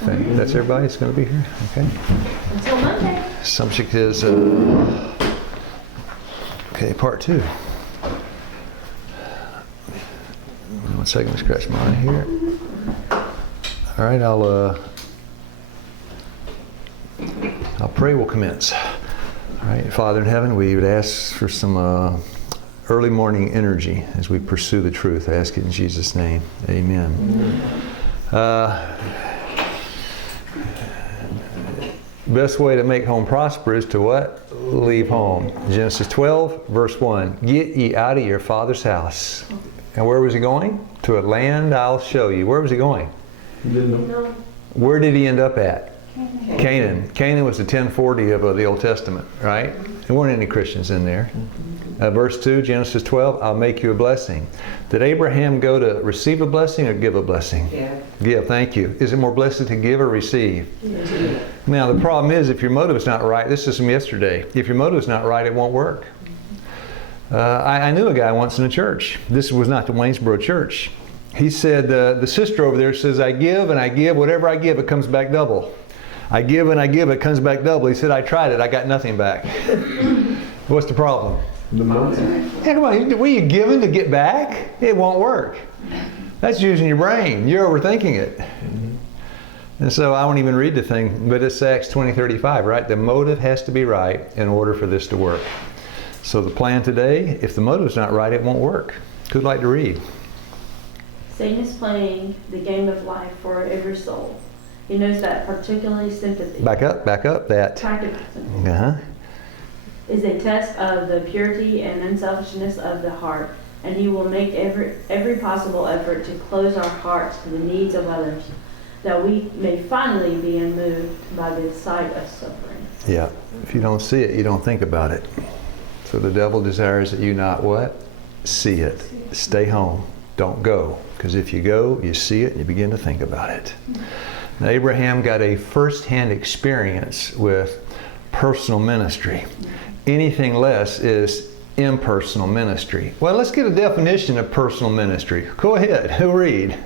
That's everybody that's going to be here? Okay. Until Monday. Subject is, okay, part 2. 1 second, let me scratch mine here. All right, I'll pray, we'll commence. All right, Father in heaven, we would ask for some early morning energy as we pursue the truth. I ask it in Jesus' name. Amen. Best way to make home prosper is to what? Leave home. Genesis 12, verse 1. Get ye out of your father's house. And where was he going? To a land I'll show you. Where was he going? He didn't know. Where did he end up at? Canaan. Canaan was the 1040 of the Old Testament, right? There weren't any Christians in there. Verse 2, Genesis 12, I'll make you a blessing. Did Abraham go to receive a blessing or give a blessing? Yeah. Give, thank you. Is it more blessed to give or receive? Yeah. Now the problem is if your motive is not right, this is from yesterday, if your motive is not right, it won't work. I knew a guy once in a church. This was not the Waynesboro church. He said, the sister over there says, I give and I give, whatever I give, it comes back double. I give and I give, it comes back double. He said, I tried it, I got nothing back. What's the problem? The motive. Hey, come on, were you given to get back? It won't work. That's using your brain. You're overthinking it. And so I won't even read the thing, but it's Acts 20:35, right? The motive has to be right in order for this to work. So the plan today, if the motive's not right, it won't work. Who'd like to read? Satan is playing the game of life for every soul. He knows that particularly sympathy. Back up, that. Pragmatism Uh-huh. is a test of the purity and unselfishness of the heart, and he will make every possible effort to close our hearts to the needs of others, that we may finally be unmoved by the sight of suffering. Yeah. If you don't see it, you don't think about it. So the devil desires that you not what? See it. Stay home. Don't go. Because if you go, you see it and you begin to think about it. Now, Abraham got a first-hand experience with personal ministry. Anything less is impersonal ministry. Well, let's get a definition of personal ministry. Go ahead. Who'll read?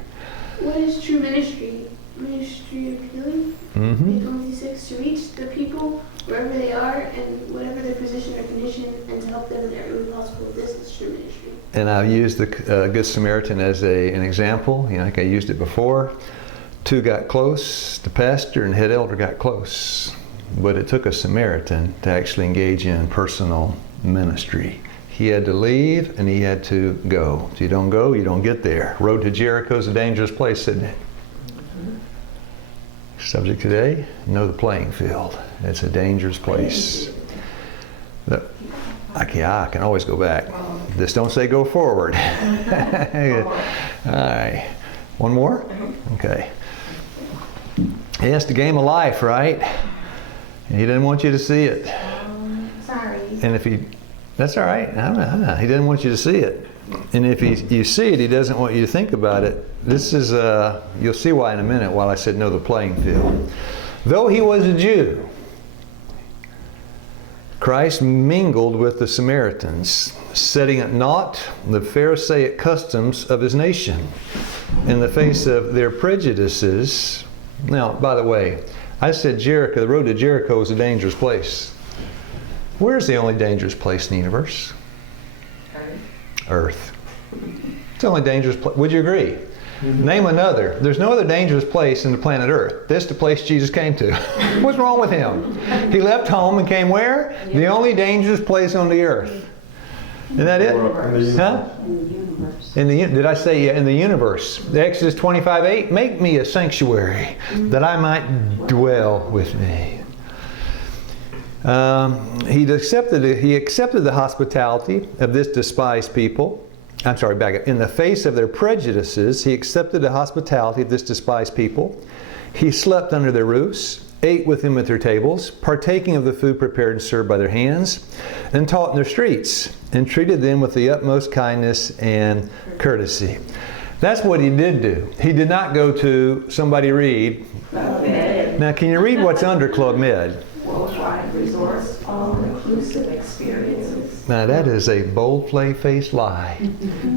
What is true ministry? Ministry of healing? Timothy 6, to reach the people wherever they are and whatever their position or condition, and to help them in every way possible. This is true ministry. And I've used the Good Samaritan as an example. You know, like I used it before. 2 got close. The pastor and head elder got close. But it took a Samaritan to actually engage in personal ministry. He had to leave and he had to go. If you don't go, you don't get there. Road to Jericho is a dangerous place, isn't it? Subject today, know the playing field. It's a dangerous place. I can always go back. Just don't say go forward. All right. One more? Okay. Yes, the game of life, right? And he didn't want you to see it. Sorry. And if that's all right. He didn't want you to see it. And if you see it, he doesn't want you to think about it. This is, you'll see why in a minute while I said know the playing field. Though he was a Jew, Christ mingled with the Samaritans, setting at naught the Pharisaic customs of his nation in the face of their prejudices. Now, by the way, I said Jericho, the road to Jericho is a dangerous place. Where's the only dangerous place in the universe? Earth. It's the only dangerous place. Would you agree? Name another. There's no other dangerous place in the planet Earth. This is the place Jesus came to. What's wrong with him? He left home and came where? The only dangerous place on the earth. Isn't that it? Huh? Did I say in the universe? Exodus 25:8, make me a sanctuary that I might dwell with thee. He accepted the hospitality of this despised people. I'm sorry, back up. In the face of their prejudices, he accepted the hospitality of this despised people. He slept under their roofs, ate with them at their tables, partaking of the food prepared and served by their hands, and taught in their streets, and treated them with the utmost kindness and courtesy. That's what he did do. He did not go to, somebody read. Now, can you read what's under Club Med? wide resorts, all-inclusive experiences. Now that is a bold, play-faced lie.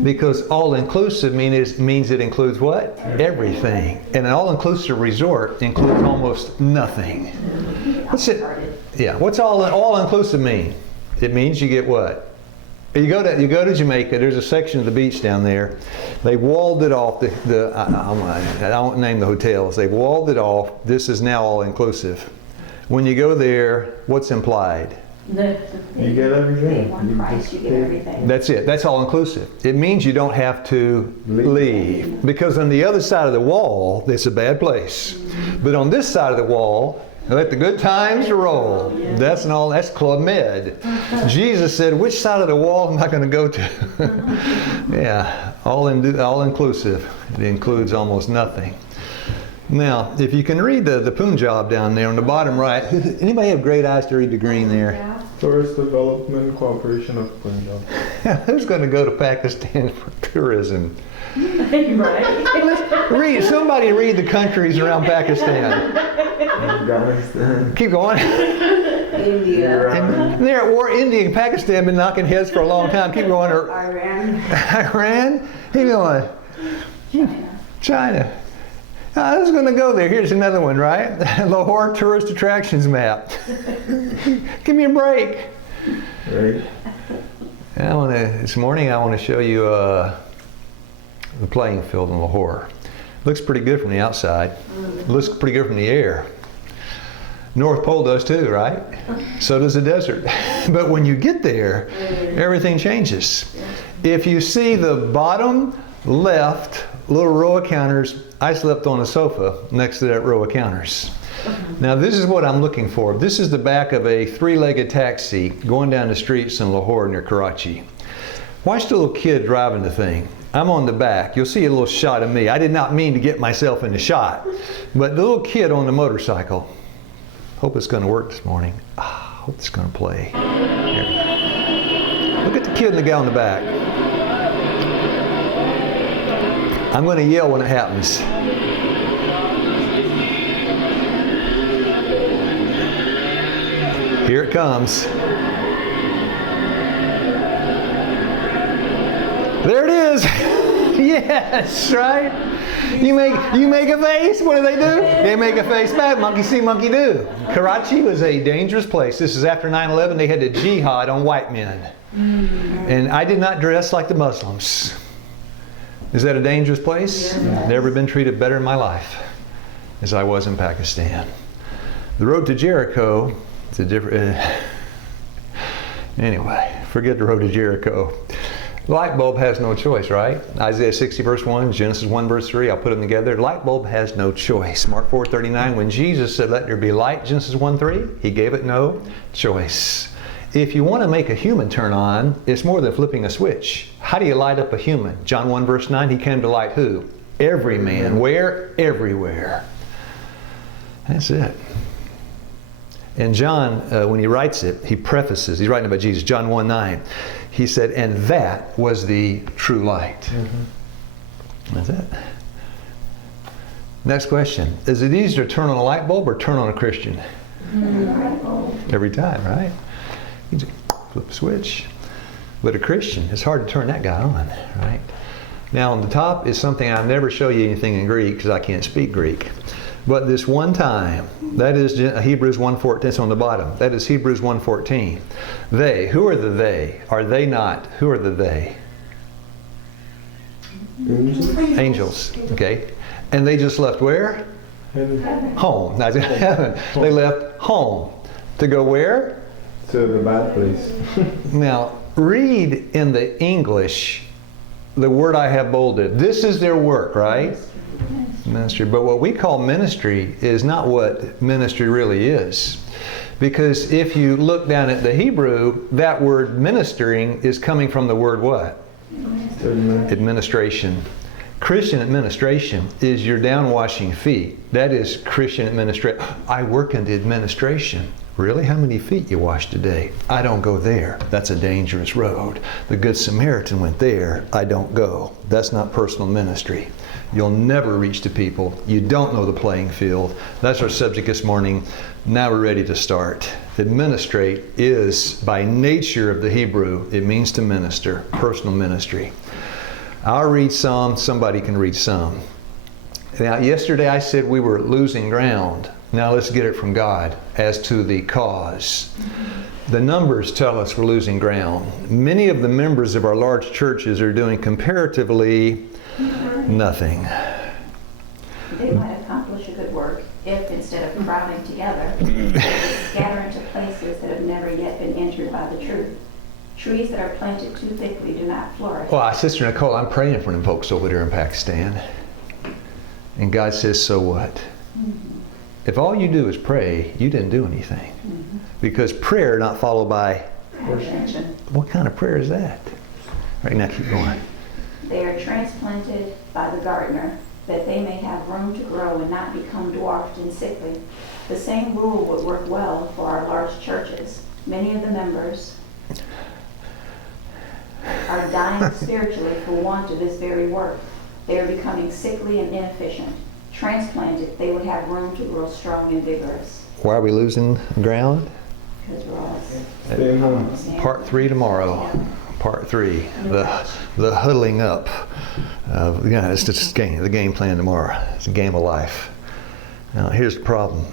Because all-inclusive means it includes what? Everything. And an all-inclusive resort includes almost nothing. What's it? Yeah. What's all-inclusive mean? It means you get what? You go to Jamaica. There's a section of the beach down there. They walled it off. I won't name the hotels. They walled it off. This is now all-inclusive. When you go there, what's implied? You get everything. One price, you get everything. That's it. That's all-inclusive. It means you don't have to leave. Because on the other side of the wall, it's a bad place. But on this side of the wall, let the good times roll. That's Club Med. Jesus said, which side of the wall am I going to go to? Yeah, all-inclusive. It includes almost nothing. Now, if you can read the Punjab down there on the bottom right, anybody have great eyes to read the green there? Tourist Development Corporation of Punjab. Who's going to go to Pakistan for tourism? Right. Somebody read the countries around Pakistan. Afghanistan. Keep going. India. And they're at war. India and Pakistan have been knocking heads for a long time. Keep going. Iran. Iran? Keep going. China. I was going to go there. Here's another one, right? Lahore tourist attractions map. Give me a break. Right. This morning I want to show you the playing field in Lahore. Looks pretty good from the outside. Looks pretty good from the air. North Pole does too, right? So does the desert. But when you get there, everything changes. If you see the bottom left little row of counters, I slept on a sofa next to that row of counters. Now this is what I'm looking for. This is the back of a three-legged taxi going down the streets in Lahore near Karachi. Watch the little kid driving the thing. I'm on the back. You'll see a little shot of me. I did not mean to get myself in the shot. But the little kid on the motorcycle. Hope it's going to work this morning. Hope it's going to play. Here. Look at the kid and the guy on the back. I'm going to yell when it happens. Here it comes. There it is. Yes, right? You make a face. What do? They make a face back. Monkey see, monkey do. Karachi was a dangerous place. This is after 9/11. They had to jihad on white men. And I did not dress like the Muslims. Is that a dangerous place? Yeah. Never been treated better in my life as I was in Pakistan. The road to Jericho, it's a different... Anyway, forget the road to Jericho. Light bulb has no choice, right? Isaiah 60 verse 1, Genesis 1 verse 3, I'll put them together. Light bulb has no choice. Mark 4:39, when Jesus said, let there be light, Genesis 1:3, he gave it no choice. If you want to make a human turn on, it's more than flipping a switch. How do you light up a human? John 1 verse 9, he came to light who? Every man. Where? Everywhere. That's it. And John, when he writes it, he prefaces, he's writing about Jesus, John 1:9. He said, and that was the true light. Mm-hmm. That's it. Next question. Is it easier to turn on a light bulb or turn on a Christian? Mm-hmm. Every time, right? You just flip a switch. But a Christian, it's hard to turn that guy on, right? Now on the top is something I'll never show you anything in Greek because I can't speak Greek. But this one time, that is Hebrews 1:14, it's on the bottom. That is Hebrews 1:14. They, who are the they? Are they not? Who are the they? Angels. Okay. And they just left where? Heaven. Home. Not heaven. They left home. To go where? To the bad place. Now, read in the English the word I have bolded. This is their work, right? Ministry. But what we call ministry is not what ministry really is. Because if you look down at the Hebrew, that word ministering is coming from the word what? Administration. Christian administration is you're down washing feet. That is Christian administration. I work in the administration. Really? How many feet you wash today? I don't go there. That's a dangerous road. The Good Samaritan went there. I don't go. That's not personal ministry. You'll never reach the people. You don't know the playing field. That's our subject this morning. Now we're ready to start. Administrate is, by nature of the Hebrew, it means to minister, personal ministry. I'll read some, somebody can read some. Now, yesterday I said we were losing ground. Now let's get it from God as to the cause. The numbers tell us we're losing ground. Many of the members of our large churches are doing comparatively nothing. They might accomplish a good work if, instead of crowding together, they scatter into places that have never yet been entered by the truth. Trees that are planted too thickly do not flourish. Well, Sister Nicole, I'm praying for them folks over there in Pakistan. And God says, so what? If all you do is pray, you didn't do anything. Because prayer not followed by Action. what kind of prayer is that? Right now, keep going. They are transplanted by the gardener, that they may have room to grow and not become dwarfed and sickly. The same rule would work well for our large churches. Many of the members are dying spiritually for want of this very work. They are becoming sickly and inefficient. Transplanted, they would have room to grow strong and vigorous. Why are we losing ground? Because we're all Stay home. Part 3 tomorrow. Part 3, the huddling up. It's just the game plan tomorrow. It's a game of life. Now, here's the problem.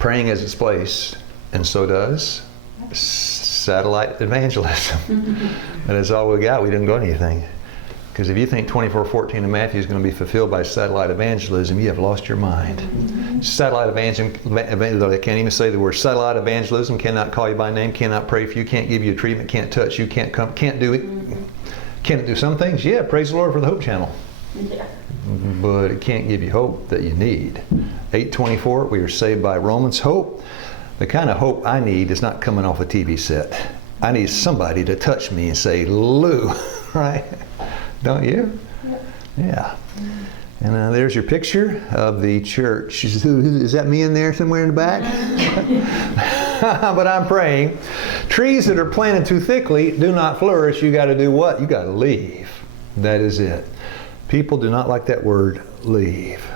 Praying has its place, and so does satellite evangelism. And that's all we got. We didn't go anything. Because if you think 24:14 in Matthew is going to be fulfilled by satellite evangelism, you have lost your mind. Satellite evangelism, they can't even say the word. Satellite evangelism cannot call you by name, cannot pray for you, can't give you a treatment, can't touch you, can't come, can't do it. Can it do some things? Yeah, praise the Lord for the Hope Channel. Yeah. But it can't give you hope that you need. 8:24, we are saved by Romans. Hope, the kind of hope I need is not coming off a TV set. I need somebody to touch me and say, Lou, right? Don't you? Yep. Yeah. And there's your picture of the church. Is that me in there somewhere in the back? But I'm praying. Trees that are planted too thickly do not flourish. You got to do what? You got to leave. That is it. People do not like that word, leave.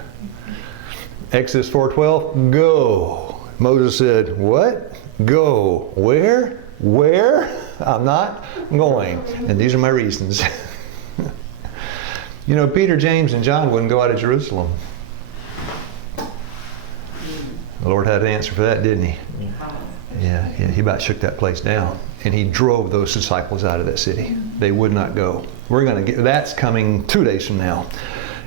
Exodus 4:12, go. Moses said, what? Go. Where? Where? I'm not going. And these are my reasons. You know, Peter, James, and John wouldn't go out of Jerusalem. The Lord had an answer for that, didn't he? Yeah, he about shook that place down. And he drove those disciples out of that city. They would not go. We're going to get, that's coming 2 days from now.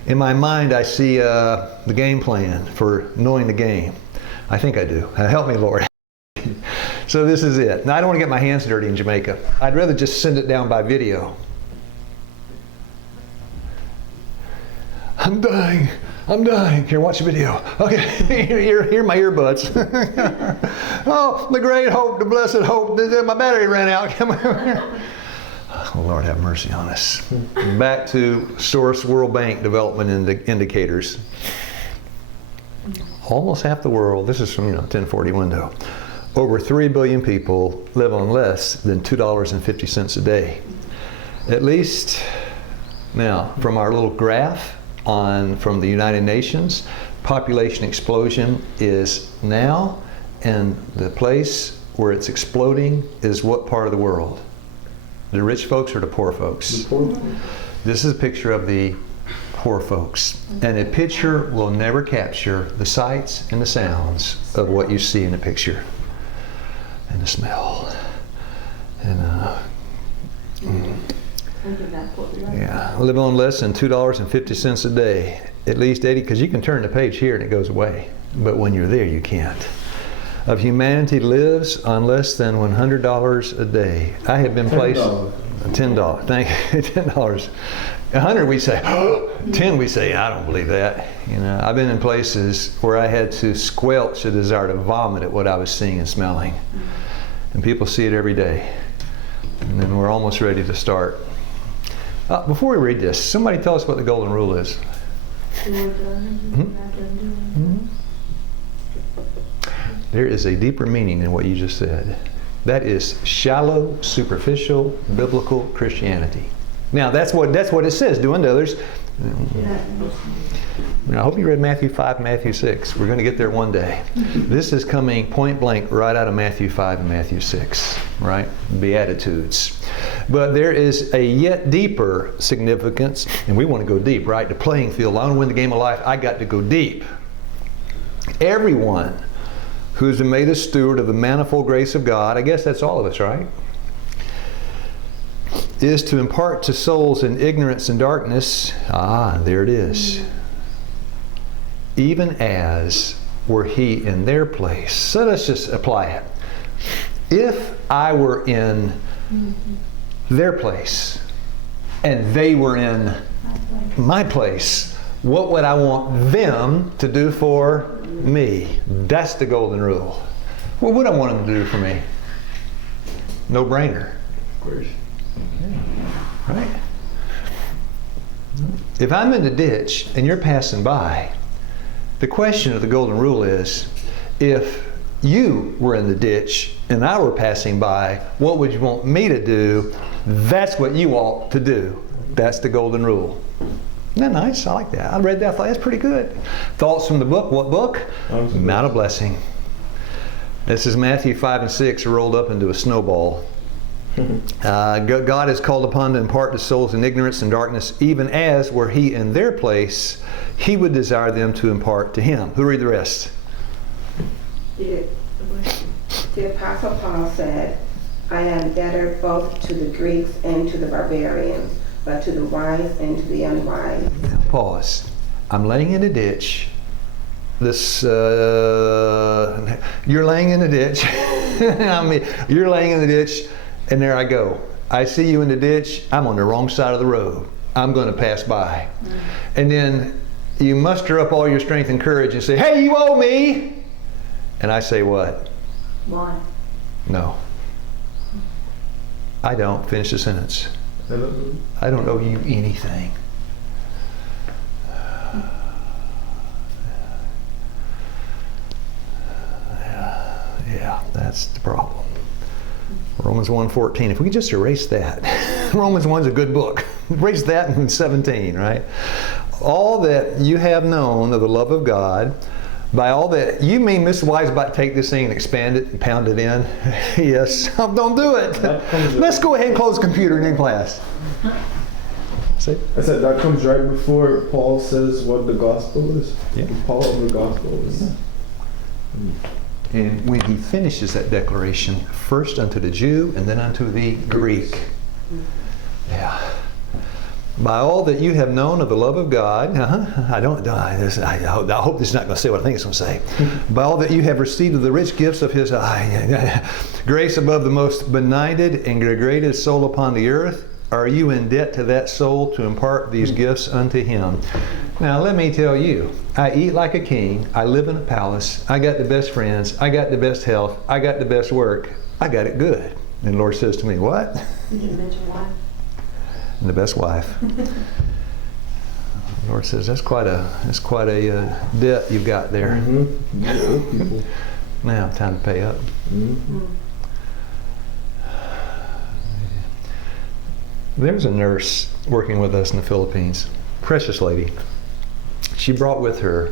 In my mind, I see the game plan for knowing the game. I think I do. Help me, Lord. So this is it. Now, I don't want to get my hands dirty in Jamaica. I'd rather just send it down by video. I'm dying. I'm dying. Here, watch the video. Okay, here are my earbuds. Oh, the great hope, the blessed hope. My battery ran out. Come on. Oh, Lord, have mercy on us. Back to Source World Bank development indicators. Almost half the world, this is from 1040 window, over 3 billion people live on less than $2.50 a day. At least, now, from our little graph, from the United Nations, population explosion is now, and the place where it's exploding is what part of the world? The rich folks or the poor folks? This is a picture of the poor folks. And a picture will never capture the sights and the sounds of what you see in the picture. And the smell. And yeah, live on less than $2.50 a day. At least 80, because you can turn the page here and it goes away. But when you're there, you can't. Of humanity lives on less than $100 a day. I have been placed... $10. Thank you. $10. 100 we say, oh, 10 we say, I don't believe that. I've been in places where I had to squelch a desire to vomit at what I was seeing and smelling. And people see it every day. And then we're almost ready to start. Before we read this, somebody tell us what the golden rule is. There is a deeper meaning in what you just said. That is shallow, superficial, biblical Christianity. Now, that's what it says, do unto others. I hope you read Matthew 5 and Matthew 6. We're going to get there one day. This is coming point blank right out of Matthew 5 and Matthew 6, right? Beatitudes. But there is a yet deeper significance, and we want to go deep, right? The playing field. I want to win the game of life. I got to go deep. Everyone who has been made a steward of the manifold grace of God, I guess that's all of us, right? Is to impart to souls in ignorance and darkness, there it is, even as were he in their place. So let's just apply it. If I were in their place and they were in my place, what would I want them to do for me? That's the golden rule. What would I want them to do for me? No brainer. Of course. Right? If I'm in the ditch and you're passing by, the question of the golden rule is, if you were in the ditch and I were passing by, what would you want me to do? That's what you ought to do. That's the golden rule. Isn't that nice? I like that. I read that. I thought that's pretty good. Thoughts from the book. What book? Mount of Blessing. This is Matthew 5 and 6 rolled up into a snowball. God is called upon to impart to souls in ignorance and darkness, even as were he in their place, he would desire them to impart to him. Who read the rest? The Apostle Paul said, I am debtor both to the Greeks and to the barbarians, but to the wise and to the unwise. Pause. I'm laying in a ditch. You're laying in a ditch. You're laying in the ditch. And there I go. I see you in the ditch. I'm on the wrong side of the road. I'm going to pass by. And then you muster up all your strength and courage and say, hey, you owe me. And I say what? Why? No. I don't. Finish the sentence. I don't owe you anything. Yeah, that's the problem. Romans 1:14. If we could just erase that. Romans 1's a good book. Erase that in 17, right? All that you have known of the love of God, by all that, you mean Mr. Wise about to take this thing and expand it and pound it in? Yes. Don't do it. Let's go ahead and close the computer and end class. See? I said that comes right before Paul says what the gospel is. Yeah. Paul of the gospel is. And when he finishes that declaration, first unto the Jew and then unto the Greek. Yeah. By all that you have known of the love of God, I hope this is not going to say what I think it's going to say. By all that you have received of the rich gifts of his grace above the most benighted and degraded soul upon the earth, are you in debt to that soul to impart these gifts unto him? Now let me tell you, I eat like a king, I live in a palace, I got the best friends, I got the best health, I got the best work, I got it good. And the Lord says to me, what? Did you mention why? And the best wife. The Lord says, that's quite a debt you've got there. Mm-hmm. Now, time to pay up. Mm-hmm. There's a nurse working with us in the Philippines, precious lady. She brought with her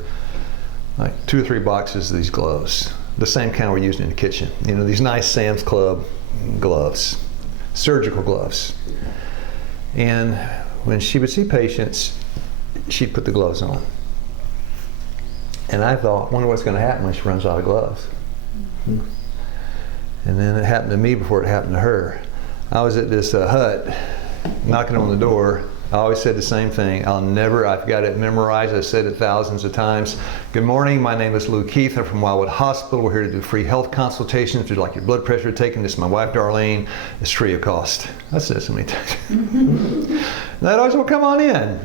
like 2 or 3 boxes of these gloves, the same kind we're using in the kitchen. You know, these nice Sam's Club gloves, surgical gloves. And when she would see patients, she'd put the gloves on. And I thought, wonder what's going to happen when she runs out of gloves. Mm-hmm. And then it happened to me before it happened to her. I was at this hut, knocking on the door. I always said the same thing. I've got it memorized. I've said it thousands of times. Good morning, my name is Lou Keith. I'm from Wildwood Hospital. We're here to do free health consultations. If you'd like your blood pressure taken, this is my wife, Darlene. It's free of cost. I said it so many times. And I'd always, well, come on in. And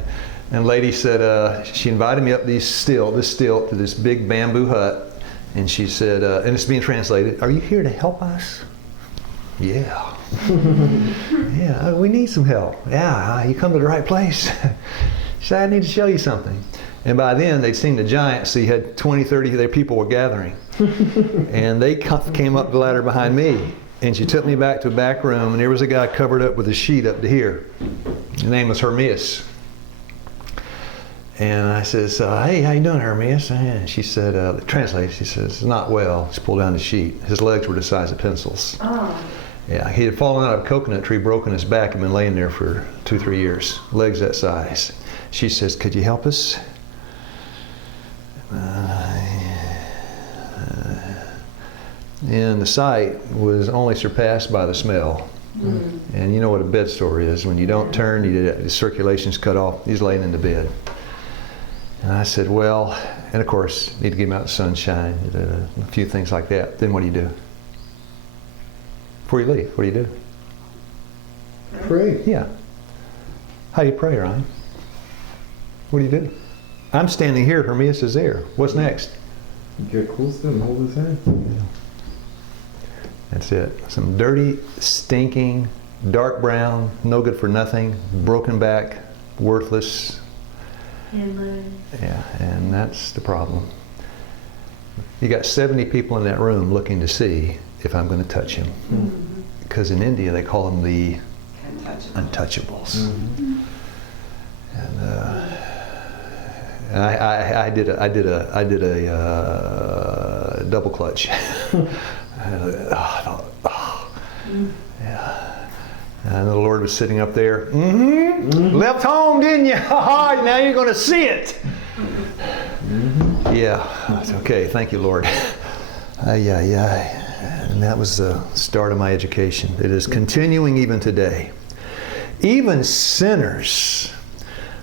the lady said, she invited me up this stilt to this big bamboo hut. And she said, and it's being translated, are you here to help us? Yeah. Yeah, we need some help. Yeah, you come to the right place. She said, I need to show you something. And by then, they'd seen the giant, so you had 20, 30 their people were gathering. And they came up the ladder behind me. And she took me back to a back room, and there was a guy covered up with a sheet up to here. His name was Hermias. And I says, hey, how you doing, Hermias? And she said, translate, she says, not well. She pulled down the sheet. His legs were the size of pencils. Oh. Yeah, he had fallen out of a coconut tree, broken his back, and been laying there for 2-3 years. Legs that size. She says, could you help us? And the sight was only surpassed by the smell. And you know what a bed sore is. When you don't turn, the circulation's cut off. He's laying in the bed. And I said, well, and of course, need to get him out in the sunshine, a few things like that. Then what do you do? Before you leave, what do you do? Pray. Yeah. How do you pray, Ryan? What do you do? I'm standing here, Hermias is there. What's next? Get close to him, hold his hand. That's it. Some dirty, stinking, dark brown, no good for nothing, broken back, worthless. Yeah, and that's the problem. You got 70 people in that room looking to see if I'm going to touch him. Because in India they call them the untouchables. And I did a double clutch. Yeah. And the Lord was sitting up there. Left home, didn't you? Now you're going to see it. Yeah. Okay. Thank you, Lord. And that was the start of my education. It is continuing even today. Even sinners.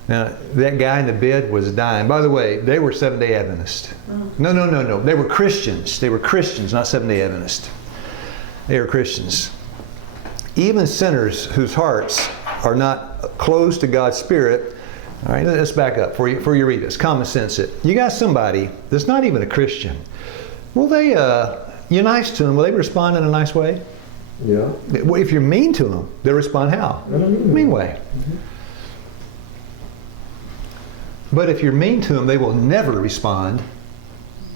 Now, that guy in the bed was dying. By the way, they were Seventh-day Adventists. No. They were Christians. They were Christians, not Seventh-day Adventists. They were Christians. Even sinners whose hearts are not closed to God's Spirit. All right, let's back up before you read this. Common sense it. You got somebody that's not even a Christian. Will they, you're nice to them, will they respond in a nice way? Yeah. Well, if you're mean to them, they'll respond how? In a Mean way. But if you're mean to them, they will never respond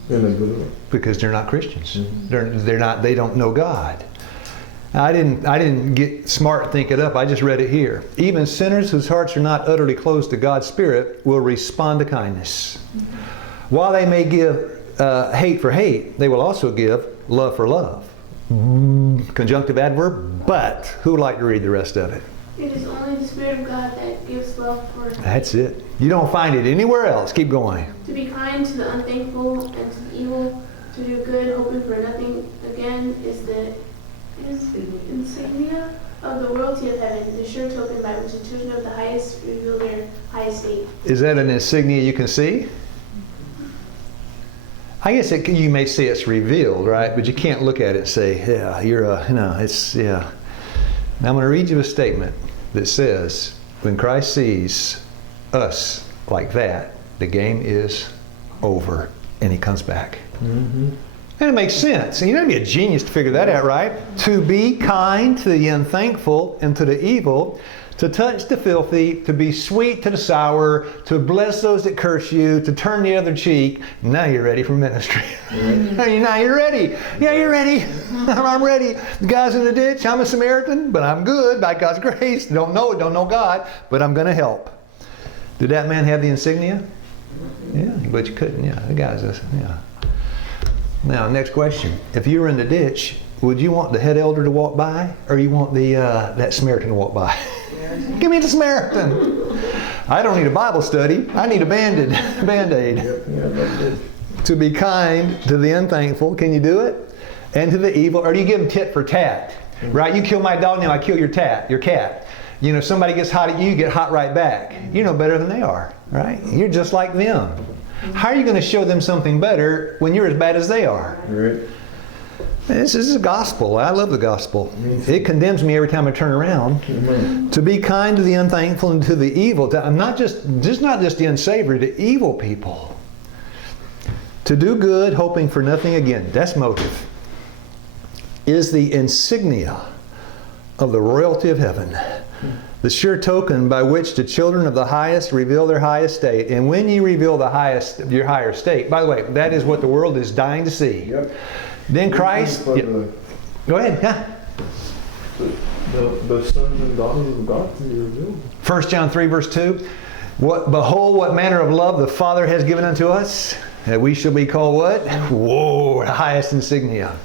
In a good way. because they're not Christians. They don't know God. I didn't get smart and think it up. I just read it here. Even sinners whose hearts are not utterly closed to God's Spirit will respond to kindness. While they may give hate for hate, they will also give love for love. Conjunctive adverb, but who would like to read the rest of it? It is only the Spirit of God that gives love for That's it. You don't find it anywhere else. Keep going. to be kind to the unthankful and to the evil, to do good, hoping for nothing. Again is the insignia of the royalty of heaven, the sure token by which the children of the highest reveal their high estate. Is that an insignia you can see? I guess you may say it's revealed, right? But you can't look at it and say, yeah, yeah. Now I'm going to read you a statement that says, when Christ sees us like that, the game is over and he comes back. And it makes sense. And you don't have to be a genius to figure that out, right? To be kind to the unthankful and to the evil, to touch the filthy, to be sweet to the sour, to bless those that curse you, to turn the other cheek. Now you're ready for ministry. Now you're ready. Yeah, you're ready. I'm ready. The guy's in the ditch. I'm a Samaritan, but I'm good by God's grace. Don't know God, but I'm going to help. Did that man have the insignia? Yeah, but you couldn't. Yeah, the guy's yeah. Now, next question. If you were in the ditch, would you want the head elder to walk by, or you want that Samaritan to walk by? Give me the Samaritan. I don't need a Bible study. I need a Band-Aid. To be kind to the unthankful, can you do it? And to the evil, or do you give them tit for tat? Right? You kill my dog, now I kill your cat. You know, somebody gets hot at you, you get hot right back. You know better than they are, right? You're just like them. How are you going to show them something better when you're as bad as they are? Right. This is the gospel. I love the gospel. It condemns me every time I turn around. Amen. To be kind to the unthankful and to the evil. I'm not just the unsavory, to evil people. To do good, hoping for nothing again. That's motive. Is the insignia of the royalty of heaven, the sure token by which the children of the highest reveal their highest state. And when you reveal the highest, your higher state, by the way, that is what the world is dying to see. Yep. Then Christ, For go ahead, yeah. the sons and daughters of God to be revealed. 1 John 3 verse 2, behold what manner of love the Father has given unto us, that we shall be called what? Whoa, the highest insignia.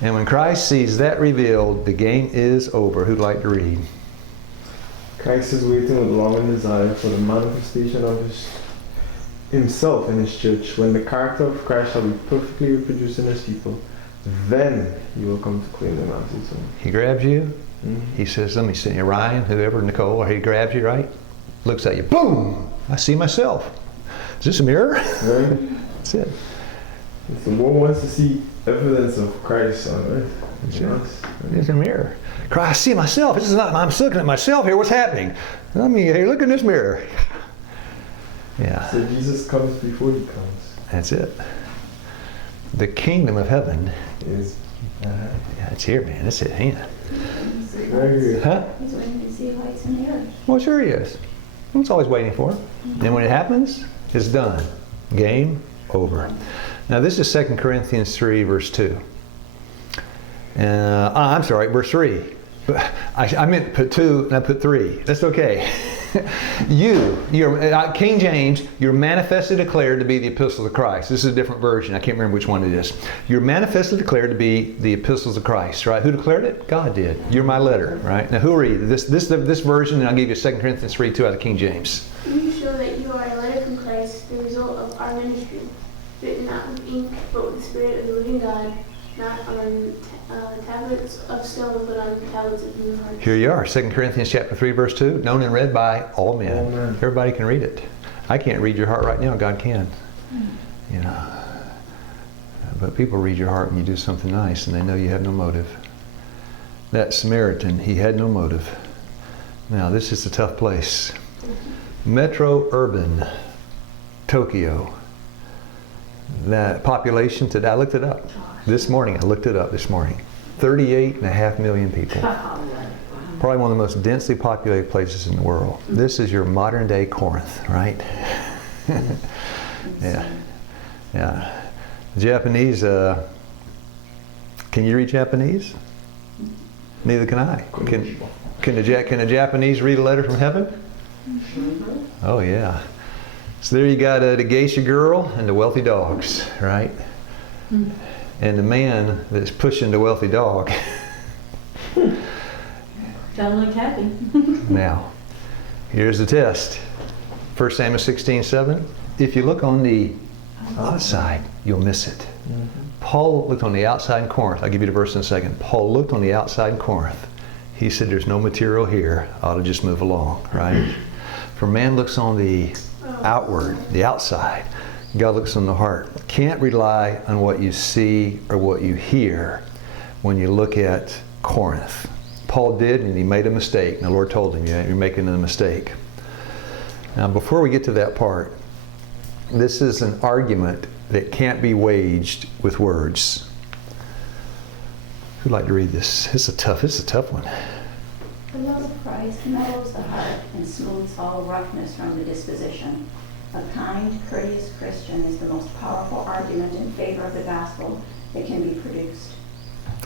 And when Christ sees that revealed, the game is over. Who'd like to read? Christ is waiting with long and desire for the manifestation of himself in his church. When the character of Christ shall be perfectly reproduced in his people, then you will come to claim them as his own. He grabs you. Mm-hmm. He says, let me see you, Ryan, whoever, Nicole, or he grabs you, right? Looks at you, boom! I see myself. Is this a mirror? Right? That's it. So one wants to see evidence of Christ on earth. Sure. It's a mirror. Christ, I see myself. This is not, I'm looking at myself here. What's happening? Let me, hey, look in this mirror. Yeah. So Jesus comes before he comes. That's it. The kingdom of heaven, Is yeah, it's here, man. It's at hand. right here. Huh? He's waiting to see lights in the earth. Well, sure he is. It's always waiting for him. And when it happens, it's done. Game over. Now, this is 2 Corinthians 3, verse 2. I'm sorry, verse 3. I meant put 2 and I put 3. That's okay. You're King James, you're manifestly declared to be the epistles of Christ. This is a different version. I can't remember which one it is. You're manifestly declared to be the epistles of Christ, right? Who declared it? God did. You're my letter, right? Now, who are you? This version, and I'll give you 2 Corinthians 3, 2 out of King James. You show that you are a letter from Christ, the result of our ministry, written not with ink, but with the Spirit of the living God, not on tablets of stone, but on tablets of human hearts. Here you are, 2 Corinthians chapter 3, verse 2, known and read by all men. All men. Everybody can read it. I can't read your heart right now. God can. You know. But people read your heart when you do something nice and they know you have no motive. That Samaritan, he had no motive. Now, this is a tough place. Metro urban Tokyo. That population today, I looked it up this morning. 38.5 million people. Probably one of the most densely populated places in the world. This is your modern day Corinth, right? Yeah. Yeah. Japanese, can you read Japanese? Neither can I. Can a Japanese read a letter from heaven? Oh yeah. So there you got the geisha girl and the wealthy dogs, right? And the man that's pushing the wealthy dog. Don't look happy. Now, here's the test. 1 Samuel 16:7. If you look on the outside, you'll miss it. Paul looked on the outside in Corinth. I'll give you the verse in a second. Paul looked on the outside in Corinth. He said, there's no material here. I ought to just move along, right? For man looks on the outward, the outside. God looks on the heart. Can't rely on what you see or what you hear when you look at Corinth. Paul did, and he made a mistake. And the Lord told him, you're making a mistake. Now, before we get to that part, this is an argument that can't be waged with words. Who'd like to read this? This is a tough one. The love of Christ mellows the heart and smooths all roughness from the disposition. A kind, courteous Christian is the most powerful argument in favor of the gospel that can be produced.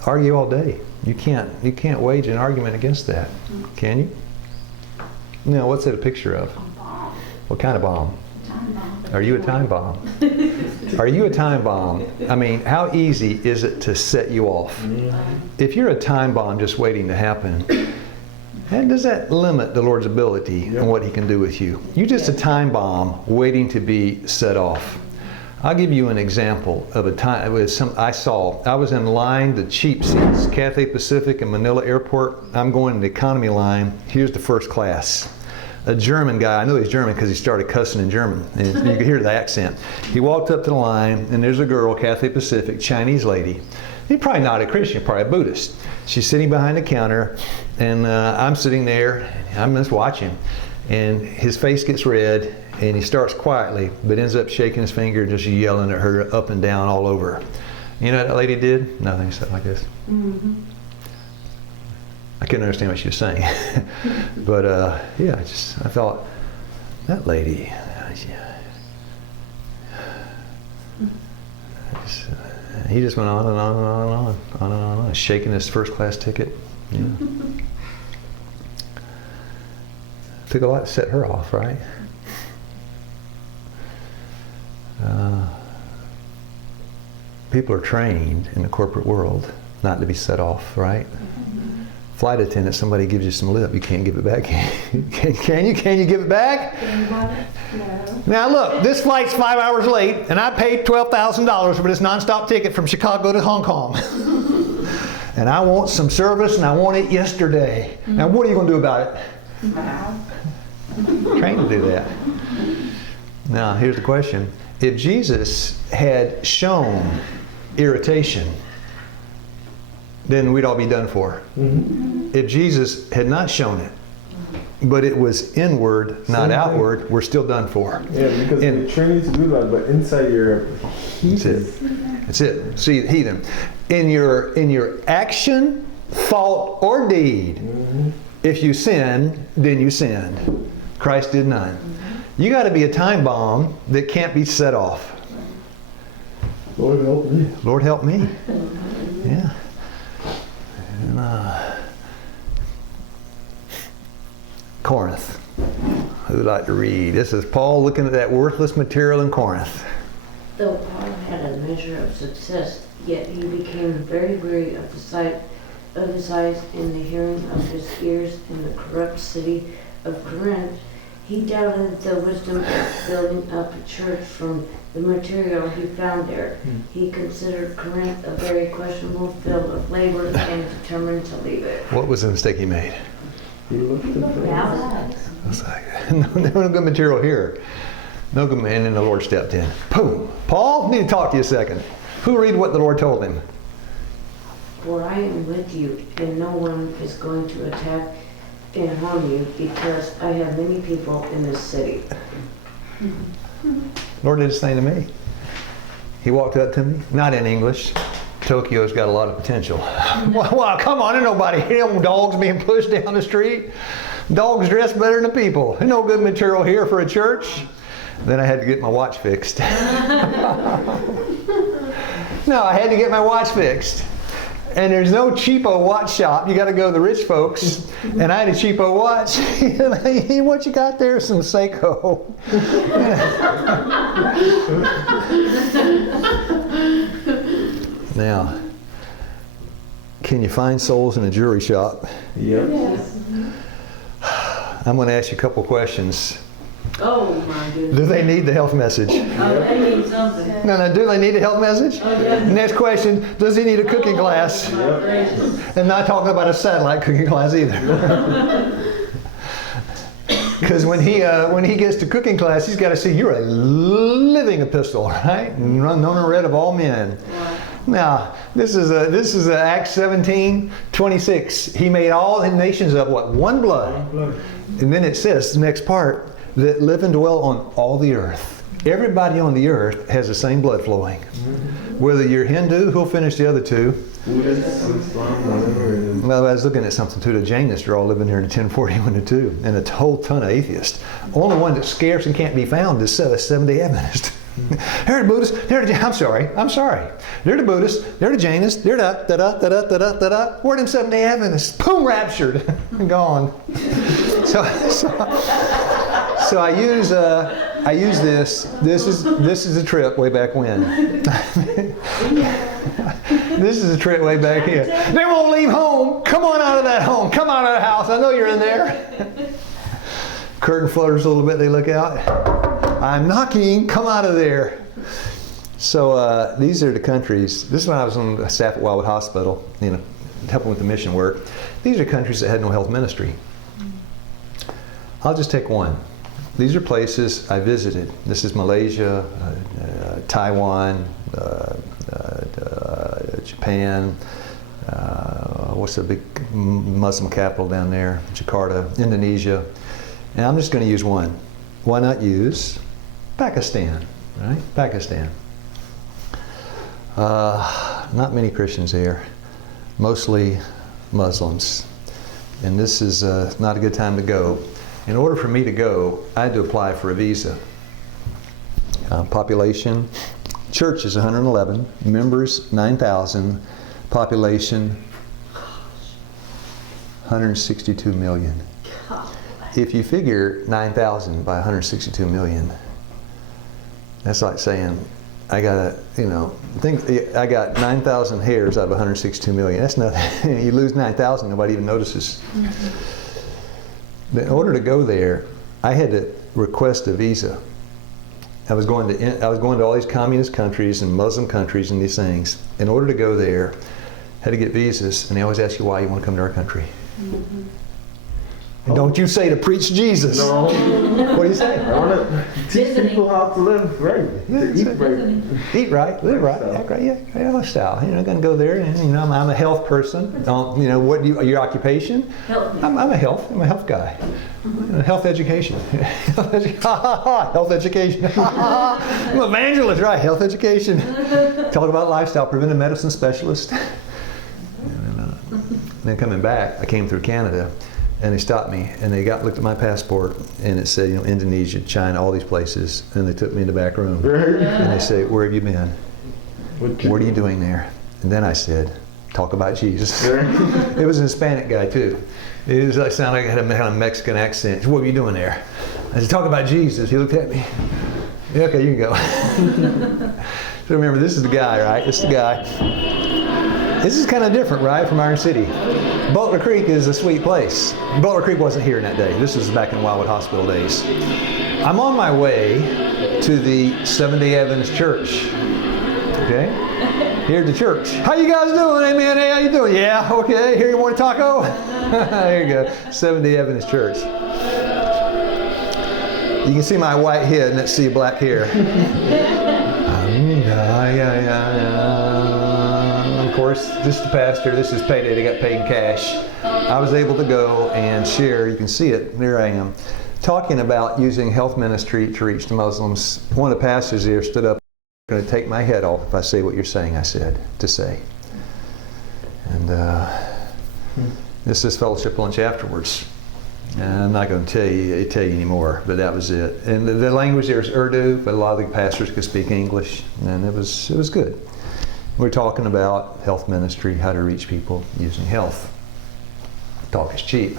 Argue all day. You can't wage an argument against that, can you? No, what's it a picture of? A bomb. What kind of bomb? Time bomb. Are you a time bomb? Are you a time bomb? I mean, how easy is it to set you off? If you're a time bomb just waiting to happen, and does that limit the Lord's ability and what He can do with you? You're just a time bomb waiting to be set off. I'll give you an example of a time. It was I was in line, the cheap seats, Cathay Pacific and Manila Airport. I'm going in the economy line. Here's the first class. A German guy, I know he's German because he started cussing in German, and you can hear the accent. He walked up to the line, and there's a girl, Cathay Pacific, Chinese lady. He's probably not a Christian, probably a Buddhist. She's sitting behind the counter, and I'm sitting there, I'm just watching, and his face gets red, and he starts quietly, but ends up shaking his finger and just yelling at her up and down all over. You know what that lady did? Nothing, stuff like this. I couldn't understand what she was saying. But yeah, I thought, that lady, he just went on and on and on and on and on, shaking his first class ticket. Yeah. Took a lot to set her off, right? People are trained in the corporate world not to be set off, right? Flight attendant, somebody gives you some lip, you can't give it back. Can you? Can you give it back? No. Now look, this flight's 5 hours late, and I paid $12,000 for this nonstop ticket from Chicago to Hong Kong. And I want some service, and I want it yesterday. Now what are you going to do about it? Trained to do that. Now here's the question. If Jesus had shown irritation, then we'd all be done for. If Jesus had not shown it, but it was inward, not outward, we're still done for. Yeah, because they train you to do that, but inside you're heated. That's it. See, heathen. In your action, thought, or deed, if you sin, then you sinned. Christ did none. You got to be a time bomb that can't be set off. Lord help me. Lord help me. Yeah. And, Corinth. Who would like to read? This is Paul looking at that worthless material in Corinth. Though Paul had a measure of success, yet he became very weary of the sight of his eyes and the hearing of his ears in the corrupt city of Corinth. He doubted the wisdom of building up a church from the material he found there. He considered Corinth a very questionable field of labor and determined to leave it. What was the mistake he made? He looked at the I was like, no good material here. No good man, and the Lord stepped in. Boom. Paul, I need to talk to you a second. Who read what the Lord told him? For I am with you, and no one is going to attack and harm you, because I have many people in this city. Lord did his thing to me. He walked up to me, not in English. Tokyo's got a lot of potential. Wow, come on, ain't nobody, no dogs being pushed down the street. Dogs dress better than people. There's no good material here for a church. Then I had to get my watch fixed. No, I had to get my watch fixed. And there's no cheapo watch shop. You got to go to the rich folks. And I had a cheapo watch. Hey, what you got there? Some Seiko. Now, can you find souls in a jewelry shop? Yep. I'm going to ask you a couple questions. Oh my goodness. Do they need the health message? Oh, they need something. No, do they need a health message? Oh, yes. Next question, does he need a cooking glass? My gracious. And not talking about a satellite cooking glass either. Because when he gets to cooking class, he's got to see you're a living epistle, right? Known and read of all men. Now, this is Acts 17:26. He made all the nations of what? One blood. And then it says, the next part, that live and dwell on all the earth. Everybody on the earth has the same blood flowing. Whether you're Hindu, who'll finish the other two? Well, I was looking at something too. The Jainists are all living here in the 1041 too, and a whole ton of atheists. Only one that's scarce and can't be found is Seventh-day Adventist. They're the Buddhists. I'm sorry. They're the Buddhists. They're the Jainists. They're da. Where are them Seventh-day Adventists? Boom, raptured, gone. So I use this. This is a trip way back when. This is a trip way back here. They won't leave home. Come on out of that home. Come out of the house. I know you're in there. Curtain flutters a little bit. They look out. I'm knocking. Come out of there. So these are the countries. This is when I was on the staff at Wildwood Hospital, helping with the mission work. These are countries that had no health ministry. I'll just take one. These are places I visited. This is Malaysia, Taiwan, Japan. What's the big Muslim capital down there? Jakarta, Indonesia. And I'm just going to use one. Why not use Pakistan? Right? Pakistan. Not many Christians here. Mostly Muslims. and this is not a good time to go. In order for me to go, I had to apply for a visa. Population, church is 111, members 9,000, population 162 million. If you figure 9,000 by 162 million, that's like saying, I got I got 9,000 hairs out of 162 million. That's nothing. You lose 9,000, nobody even notices. But in order to go there, I had to request a visa. I was going to all these communist countries and Muslim countries and these things. In order to go there, had to get visas, and they always ask you why you want to come to our country. Mm-hmm. And don't you say to preach Jesus. No. What do you say? I want to teach Visiting. people how to live right, to eat right. Eat right, live right, Lifestyle. act right, yeah, lifestyle. You're not going to go there, and I'm a health person. What your occupation? Help me. I'm a health guy. Health education. Health education. I'm an evangelist, right? Health education. Talk about lifestyle, preventive medicine specialist. And then coming back, I came through Canada, and they stopped me, and they looked at my passport, and it said, Indonesia, China, all these places, and they took me in the back room, and they say, where have you been? What are you doing there? And then I said, talk about Jesus. It was a Hispanic guy too. It was like sounded like I had a kind of Mexican accent. What were you doing there? I said, talk about Jesus. He looked at me. Yeah, okay, you can go. So remember, this is the guy, right? This is the guy. This is kind of different, right, from Iron City. Butler Creek is a sweet place. Butler Creek wasn't here in that day. This was back in Wildwood Hospital days. I'm on my way to the Seventh-day Adventist Church. Okay? Here at the church. How you guys doing? Amen. Hey, how you doing? Yeah, okay. Here, you want a taco? There you go. Seventh-day Adventist Church. You can see my white head and let's see black hair. Of course, this is the pastor. This is payday. They got paid in cash. I was able to go and share. You can see it. There I am. Talking about using health ministry to reach the Muslims. One of the pastors here stood up. Going to take my head off if I say what you're saying, I said, to say. And this is fellowship lunch afterwards. And I'm not going to tell you anymore, but that was it. And the language there is Urdu, but a lot of the pastors could speak English, and it was good. We're talking about health ministry, how to reach people using health. Talk is cheap.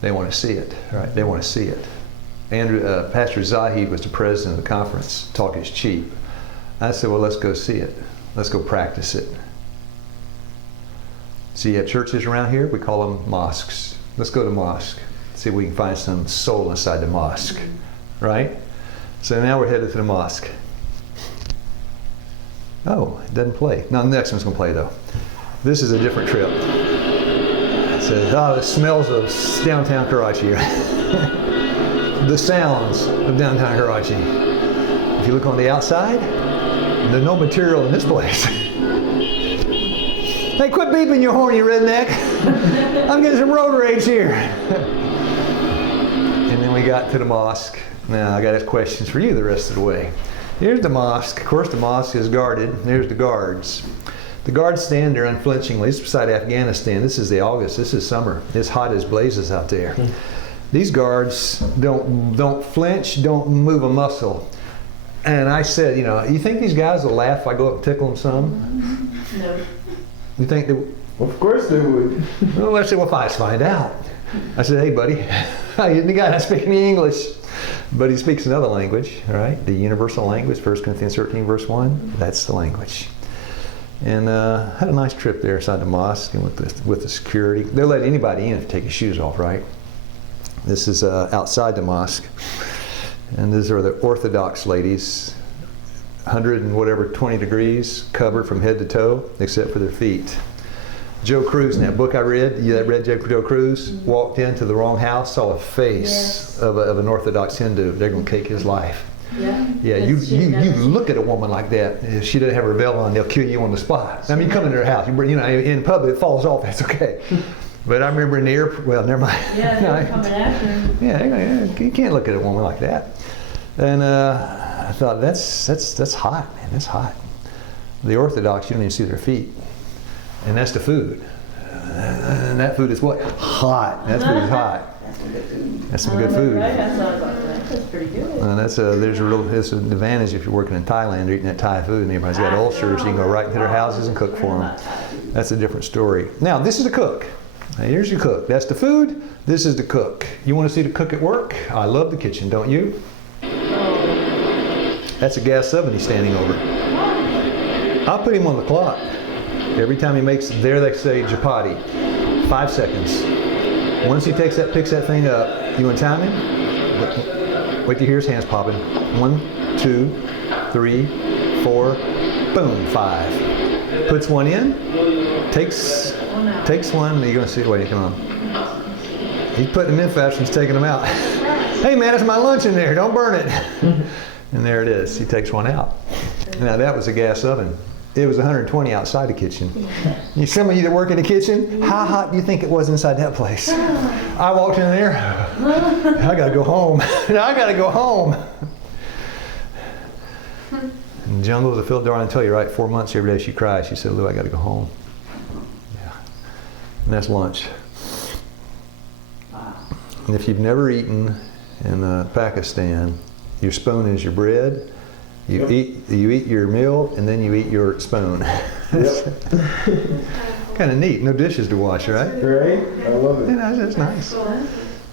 They want to see it, right? They want to see it. Pastor Zahid was the president of the conference. Talk is cheap. I said, well, let's go see it. Let's go practice it. See, at churches around here, we call them mosques. Let's go to mosque. See if we can find some soul inside the mosque, right? So now we're headed to the mosque. Oh, it doesn't play. No, the next one's going to play, though. This is a different trip. It says, the smells of downtown Karachi. The sounds of downtown Karachi. If you look on the outside, there's no material in this place. Hey, quit beeping your horn, you redneck. I'm getting some road rage here. And then we got to the mosque. Now I got questions for you the rest of the way. Here's the mosque. Of course, the mosque is guarded. There's the guards. The guards stand there unflinchingly. It's beside Afghanistan. This is the August. This is summer. It's hot as blazes out there. These guards don't flinch, don't move a muscle. And I said, you think these guys will laugh if I go up and tickle them some? No. You think they? Of course they would. Well, I said, well, let's find out. I said, hey, buddy, the guy not speaking any English, but he speaks another language, all right? The universal language, 1 Corinthians 13, verse 1, that's the language. And had a nice trip there inside the mosque and with the security. They'll let anybody in if you take your shoes off, right? This is outside the mosque. And these are the Orthodox ladies, 100 and whatever, 20 degrees, covered from head to toe, except for their feet. Joe Cruz, in that book I read, Joe Cruz, walked into the wrong house, saw a face of an Orthodox Hindu. They're going to take his life. Yeah, you look at a woman like that, if she doesn't have her veil on, they'll kill you on the spot. I mean, you come into their house, in public, it falls off, that's okay. But I remember in the airport, well, never mind. Yeah, they're coming after him. Yeah, you can't look at a woman like that. And I thought, that's hot, man, that's hot. The Orthodox, you don't even see their feet. And that's the food. And that food is what? Hot. That food is hot. That's some good food. Right, I thought about that. That's pretty good. And there's an advantage if you're working in Thailand or eating that Thai food and everybody's got ulcers, you can go right into their houses and cook for them. That's a different story. Now, this is the cook. Now, here's your cook. That's the food. This is the cook. You want to see the cook at work? I love the kitchen, don't you? That's a gas oven he's standing over. I'll put him on the clock. Every time he makes, there they say chapati, 5 seconds. Once he picks that thing up, you want to time him? Wait till you hear his hands popping. 1, 2, 3, 4, boom, 5. Puts one in, takes one, and you're going to see, wait, come on. He's putting them in fast and he's taking them out. Hey man, it's my lunch in there, don't burn it. And there it is, he takes one out. Now that was a gas oven. It was 120 outside the kitchen. Some of you that work in the kitchen, how hot do you think it was inside that place? I walked in there, I gotta go home. Now I gotta go home. And Jungle, the Philip Darling, tell you, right, 4 months every day she cries. She said, Lou, I gotta go home. Yeah. And that's lunch. And if you've never eaten in Pakistan, your spoon is your bread. You eat your meal, and then you eat your spoon. Kind of neat. No dishes to wash, right? Right? I love it. Yeah, that's nice. I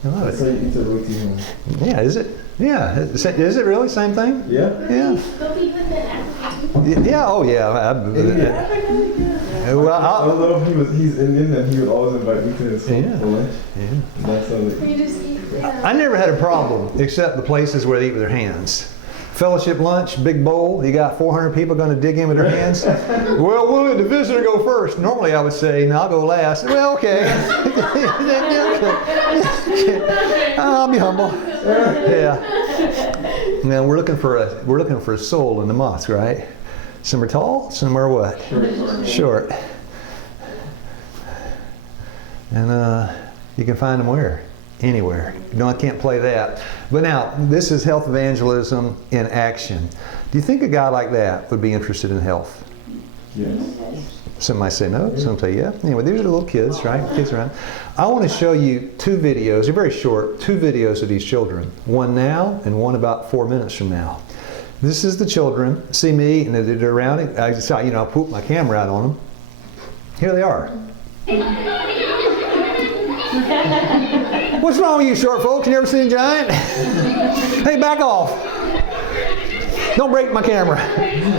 love That's how it. you eat the roti. Yeah, is it? Yeah. Is it really same thing? Yeah? Yeah. Don't be with the African. Yeah. Oh, yeah. Well, I love he's Indian and he would always invite me to his home Yeah. for lunch. yeah. That's how they You just eat. I never had a problem, except the places where they eat with their hands. Fellowship lunch, big bowl, you got 400 people going to dig in with their hands. Well, we'll let the visitor go first. Normally I would say, no, I'll go last. Well, okay. I'll be humble. Yeah. Now we're looking for a soul in the mosque, right? Some are tall, some are what? Short. And you can find them where? Anywhere. No, I can't play that. But now, this is health evangelism in action. Do you think a guy like that would be interested in health? Yes. Some might say no, some say yeah. Anyway, these are little kids, right? Kids around. I want to show you 2 videos, they're very short, 2 videos of these children. One now and one about 4 minutes from now. This is the children. See me, and they're around it. I put my camera out on them. Here they are. What's wrong with you short folks? You never seen a giant? Hey, back off. Don't break my camera.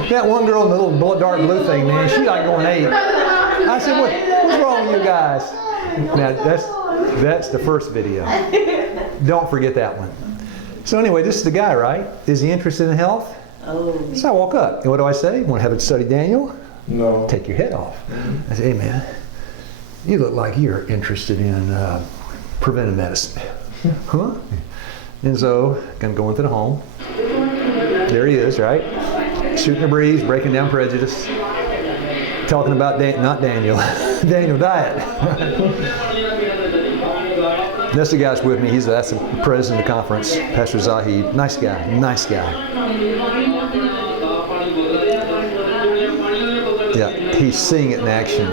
That one girl in the little dark blue thing, man, she's like going 8. I said, what's wrong with you guys? Now, that's the first video. Don't forget that one. So anyway, this is the guy, right? Is he interested in health? Oh. So I walk up, and what do I say? Want to have it study Daniel? No. Take your head off. I say, hey man, you look like you're interested in preventive medicine. Huh? And so, gonna go into the home. There he is, right? Shooting the breeze, breaking down prejudice. Talking about, not Daniel, Daniel diet. That's the guy's with me. That's the president of the conference, Pastor Zahid. Nice guy, nice guy. Yeah, he's seeing it in action.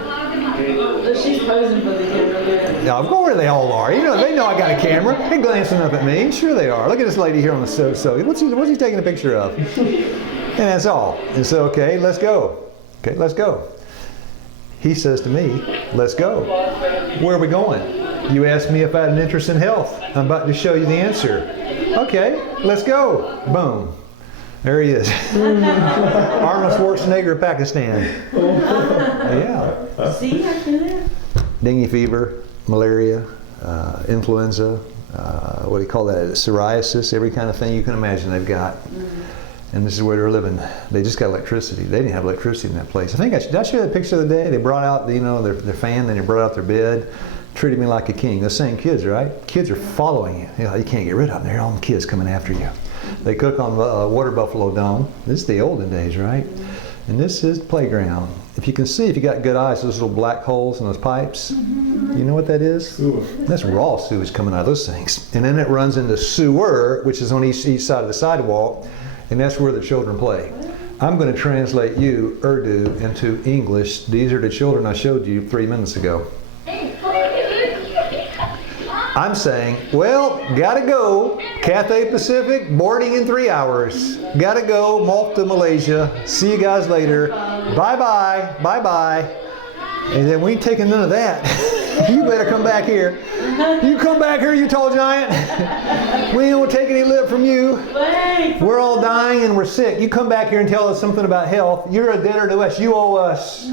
She's posing for the camera there. Now, of course they all are. They know I got a camera. They're glancing up at me. Sure they are. Look at this lady here on the so. What's he taking a picture of? And that's all. And so, okay, let's go. Okay, let's go. He says to me, let's go. Where are we going? You asked me if I had an interest in health. I'm about to show you the answer. Okay, let's go. Boom. There he is. Arnold Schwarzenegger of Pakistan. Yeah. See, I can live. Dengue fever, malaria, influenza, what do you call that? Psoriasis, every kind of thing you can imagine they've got. And this is where they're living. They just got electricity. They didn't have electricity in that place. I think did I show you that picture of the day? They brought out, their fan, then they brought out their bed, treated me like a king. Those same kids, right? Kids are following you. You can't get rid of them. They're all kids coming after you. They cook on Water Buffalo Dome. This is the olden days, right? And this is the playground. If you can see, if you got good eyes, those little black holes in those pipes, you know what that is? Sewer. That's raw sewage coming out of those things. And then it runs into sewer, which is on each side of the sidewalk, and that's where the children play. I'm going to translate you Urdu into English. These are the children I showed you 3 minutes ago. I'm saying, well, gotta go. Cathay Pacific, boarding in 3 hours. Gotta go, Malta, Malaysia. See you guys later. Bye-bye, bye-bye. And then we ain't taking none of that. You better come back here. You come back here, you tall giant. We ain't gonna take any lip from you. Wait. We're all dying and we're sick. You come back here and tell us something about health. You're a debtor to us. You owe us.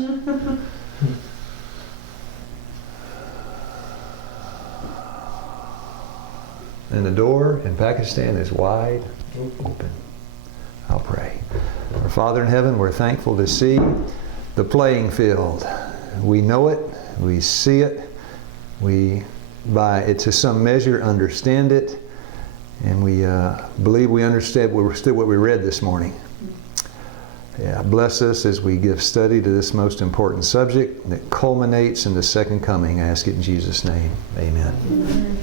And the door in Pakistan is wide open. I'll pray. Our Father in heaven, we're thankful to see the playing field. We know it. We see it. We, to some measure, understand it. And we believe we understood what we read this morning. Yeah, bless us as we give study to this most important subject that culminates in the second coming. I ask it in Jesus' name. Amen. Amen.